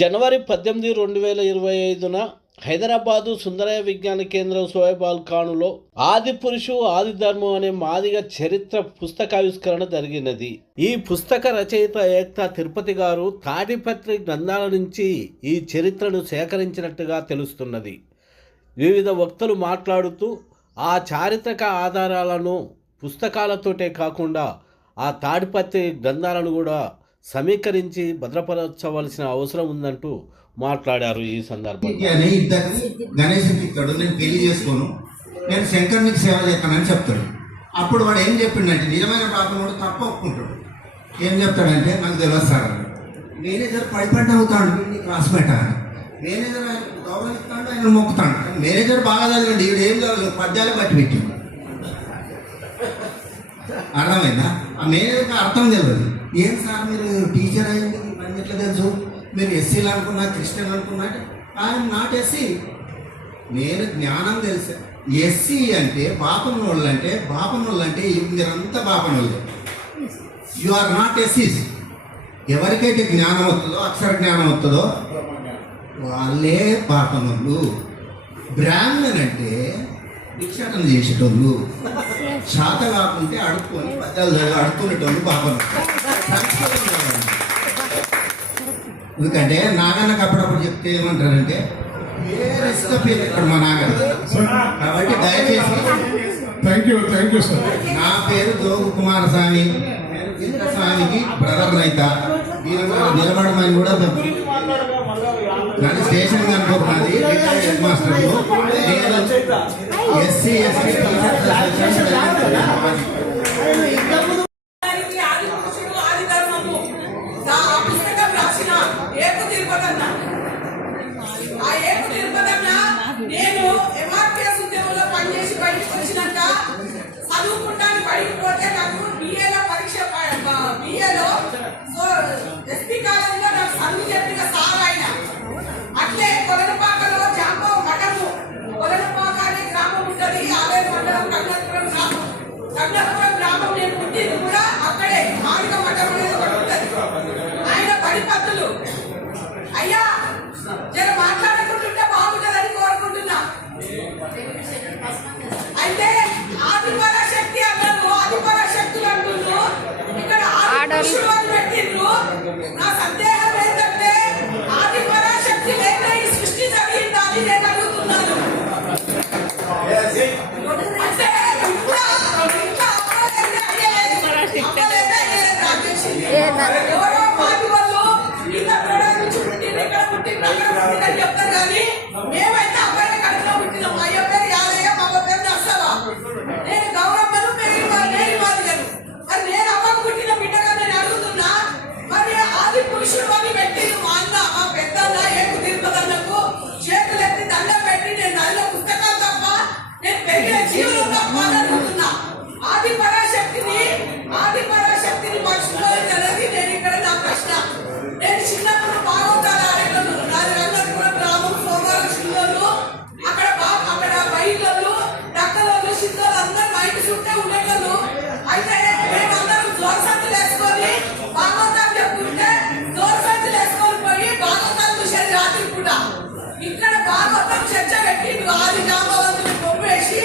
జనవరి 18, 2025న హైదరాబాదు సుందరయ్య విజ్ఞాన కేంద్రం సోయబాల్ ఖానులో ఆది పురుషు ఆది ధర్మం అనే మాదిగ చరిత్ర పుస్తకావిష్కరణ జరిగినది. ఈ పుస్తక రచయిత ఏక్తా తిరుపతి గారు తాడిపత్రి గ్రంథాల నుంచి ఈ చరిత్రను సేకరించినట్టుగా తెలుస్తున్నది. వివిధ వక్తలు మాట్లాడుతూ ఆ చారిత్రక ఆధారాలను పుస్తకాలతోటే కాకుండా ఆ తాడిపత్రి గ్రంథాలను కూడా సమీకరించి భద్రపరచవలసిన అవసరం ఉందంటూ మాట్లాడారు. ఈ సందర్భంగా గణేష్ ఇస్తాడు, నేను పెళ్లి చేసుకోను, నేను శంకరునికి సేవ చేస్తానని చెప్తాడు. అప్పుడు వాడు ఏం చెప్పిండంటే నిజమైన ప్రాంతంలో తప్ప ఒప్పుకుంటాడు. ఏం చెప్తాడంటే నాకు తెలియదు సార్ అని. మేనేజర్ పడిపడ్డ అవుతాడు, క్లాస్మేట్ అని. మేనేజర్ ఆయన గౌరవిస్తాడు, ఆయన మొక్కుతాడు. మేనేజర్ బాగా చదివండి, ఈవిడ ఏం చదవలేదు, పద్యాలే బట్టి పెట్టింది. అర్థమైందా? ఆ మేనేజర్కి అర్థం తెలియదు. ఏం సార్ మీరు టీచర్ అయింది ఇవన్నీ ఎట్లా తెలుసు, మీరు ఎస్సీలు అనుకున్నా క్రిస్టియన్ అనుకున్నా, ఐఎమ్ నాట్ ఎస్సీ, నేను జ్ఞానం తెలుసా. ఎస్సీ అంటే బాపనోళ్ళు, అంటే బాపనోళ్ళు అంటే మీరంతా బాపనోళ్ళే. యు ఆర్ నాట్ ఎస్సీస్. ఎవరికైతే జ్ఞానం వస్తుందో, అక్షర జ్ఞానం వస్తుందో వాళ్ళే బాపనోళ్ళు. బ్రాహ్మణ్ అంటే భిక్షాటన చేసేటోళ్ళు, శాత కాకుంటే అడుక్కొని పద్యాలు అడుక్కునేటోళ్ళు బాపనోళ్ళు. ఎందుకంటే నాగన్నకు అప్పుడప్పుడు చెప్తే ఏమంటారంటే పేరు ఇక్కడ మా నాగన్న. కాబట్టి దయచేసి థ్యాంక్ యూ సార్. నా పేరు జోగు కుమారస్వామి, స్వామికి బ్రదర్ నైతా. నిలబడమని కూడా నన్ను స్టేషన్ కనుకోకున్నది హెడ్ మాస్టర్. ఎస్సీ ఎస్టీ నేను ఎంఆర్పిఎస్ ఉద్యోగంలో పనిచేసి బయటకు వచ్చినాక చదువుకుంటాను. పడిపోతే నాకు బిఏలో పరీక్ష, బిఏలో ఎస్పీ కాలంలో నాకు చదువు చెప్పిన సార్ ఆయన. అట్లే కొలనపాకలో జాంబో మఠము, కొలనపాక అనే గ్రామం ఉంటుంది, ఆవేరు మండలం, కన్నపురం గ్రామం. కన్నపురం గ్రామం నేను పుట్టింది కూడా అక్కడే. మామిక మఠం అనేది ఒకటి ఉంటుంది. ఆయన పడిపత్తులు అయ్యా జర మాట్లాడకుంటుంటే బాగుంటుందని కోరుకుంటున్నా. అయితే ఆదిపర శక్తి అన్నారు, ఆదిపర శక్తులు అంటున్నారు, ఇక్కడ ఆదిపురుషుడు అని పెట్టిండ్రు. నా సందేహం ఏంటంటే ఆదిపర శక్తి లేక ఈ సృష్టి జరిగిందా అని నేను అడుగుతున్నాను. అంటే ఎవరో మాది వాళ్ళు ఇంత నుంచి పుట్టిన ఇక్కడ పుట్టిన చెప్తారు కానీ మేమైతే అబ్బాయి కడుపులో పుట్టినాం. అయ్యో పేరు యాదయ్య, మగ పేరు నర్సవా. నేను గౌరమ్మను నేను మాదిగను. మరి నేను అమ్మకు పుట్టిన బిడ్డగా నేను అడుగుతున్నా, మరి ఆది పురుషుడు అని పెట్టింది మా అన్న, మా పెద్దన్న ఏకు తిరుపతన్నకు చేతులెత్తి దండం పెట్టి నేను నదిలో పుస్తకాలు తప్ప నేను పెరిగిన జీవులు తప్ప అని అడుగుతున్నా. ఆది పరాశక్తిని మనుషులు నేను ఇక్కడ నా ప్రశ్న. నేను చిన్నప్పుడు బాగుంటాను అక్కడ బయటలు డక్కలు సిద్ధలు అందరూ బయట చుట్టే ఉండేటోళ్ళు. అయితే మేమందరం జోర సంచులు వేసుకొని భాగవతాలు చెప్పుకుంటే జోర సంచులు వేసుకొని పోయి భాగవతాలు చూసేది రాత్రి పూట. ఇక్కడ భాగవతం చర్చ పెట్టిండు, ఆది జాంబవంతుని కొమ్మేసి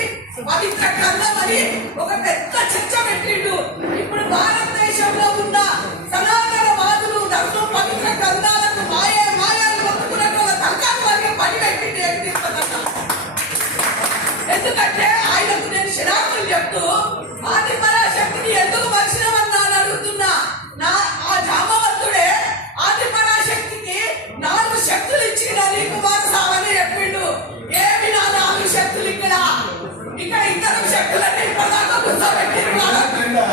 పవిత్ర గ్రంథం అని ఒక పెద్ద చర్చ పెట్టిండు. ఇప్పుడు భారతదేశంలో ఉన్న సనాతనవాదులు ధర్మం పవిత్ర గ్రంథాలకు మాయలు మొక్కుకునే వాళ్ళ తంకాలు వారికి పని పెట్టిండు. ఎందుకంటే ఆయనకు నేను శిరాకులు చెప్తూ ఆది పరాశక్తిని ఎందుకు మర్చినవన్నా అని అడుగుతున్నా. ఆ జామవంతుడే ఆది పరాశక్తికి 4 శక్తులు ఇచ్చిందని కుమారస్వామి చెప్పిండు. ఏమి నా 4 శక్తులు? ఇక్కడ ఇద్దరు శక్తులన్నీ ఇప్పటిదాకా కూర్చోబెట్టిన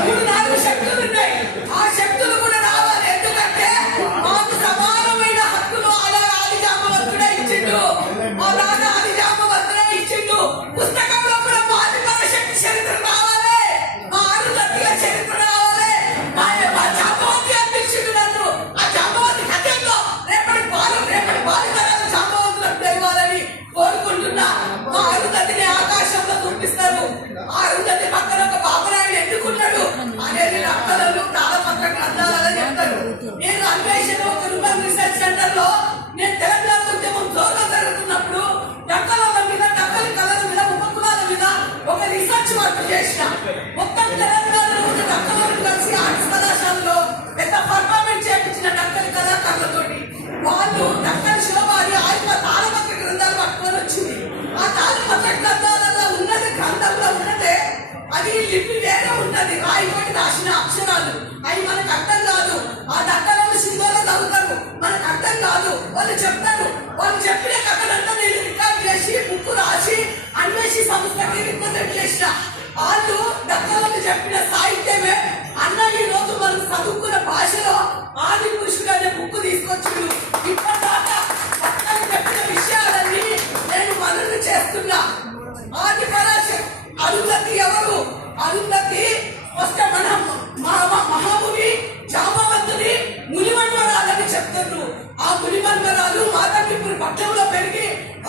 3-4 శక్తులు ఉన్నాయి. ఆ శక్తులు కూడా రావాలి. ఎందుకంటే మాకు సమానమైన హక్కులు ఆది జామవంతుడే ఇచ్చిండు. మా నాన్న ఆది జామవంతుడే ఇచ్చిండు. పుస్తకంలో కూడా ఆది పరాశక్తి చరిత్ర రావాలి. మా కాన్సన్ట్రేట్ చేసిన వాళ్ళు దక్కలకు చెప్పిన సాహిత్యమే అన్న ఈ రోజు మనం చదువుకున్న భాషలో ఆది పురుషుడు అనే బుక్ తీసుకొచ్చిండు. ఇప్పటిదాకా దక్కలు చెప్పిన విషయాలన్నీ నేను మనల్ని చేస్తున్నా. ఆది పరాశక్తి అరుంధతి ఎవరు? అరుంధతి వస్తే మనం మహాముని జాంబవంతుని మునిమన్వరాలని చెప్తున్నారు. ఆ మునిమన్వరాలు మాధవిపురి పట్టణంలో పెరిగి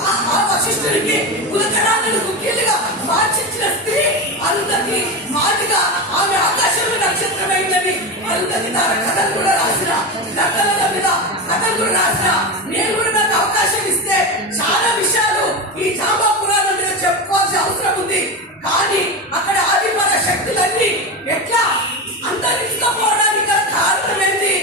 ఆ వశిష్ఠుడికి కులకరాలను ముఖ్యంగా మార్చించిన స్త్రీ అరుంధతి. మాదిగా ఆమె ఆకాశంలో నక్షత్రమైందని అరుంధతి తన కథలు కూడా రాసిన, నకల మీద కథలు కూడా రాసిన. నేను కూడా నాకు అవకాశం ఇస్తే చాలా విషయాలు ఈ జాంబా పురాణం మీద చెప్పుకోవాల్సిన అవసరం ఉంది. కానీ అక్కడ ఆదిపర శక్తులన్నీ ఎట్లా అంతరించుకోవడానికి గల కారణం ఏంటి?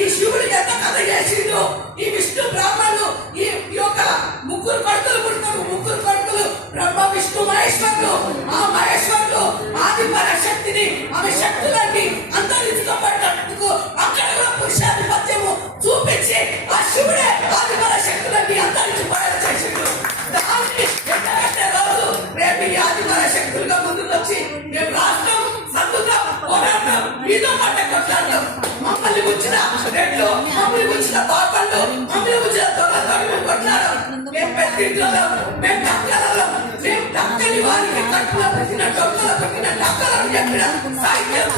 ఈ శివుడు ఎంత కథ చేసిండు? ఈ విష్ణు బ్రాహ్మణులు ఈ యొక్క ముగ్గురు కొడుకులు పుడతారు. ముగ్గురు కొడుకులు బ్రహ్మ విష్ణు మహేశ్వరులు. ఆ మహేశ్వరులు ఆదిపర శక్తిని ఆమె శక్తులన్నీ అంతరించుకోబడ్డట్టుకు అక్కడ కూడా పురుషాధిపత్యము చూపించి ఆ శివుడే ఆదిపర శక్తులన్నీ అంతరించుకోవడం చేసిండు. దాన్ని ఎక్కడంటే రోజు రేపు ఈ ఆదిపర శక్తులుగా ముందుకు వచ్చి మేము రాష్ట్రం సందుతాం, పోరాటం, మీతో పట్ట కొట్లాడతాం. మమ్మల్ని గుచ్చిన రెడ్లు, మమ్మల్ని గుచ్చిన పాపళ్ళు, మమ్మల్ని గుచ్చిన దొంగతో మేము కొట్లాడాం. మేము పెద్దింట్లో, మేము డక్కలలో, మేము డక్కని వారికి కట్టులో పెట్టిన డొక్కలో పెట్టిన డక్కలను చెప్పిన సాహిత్యం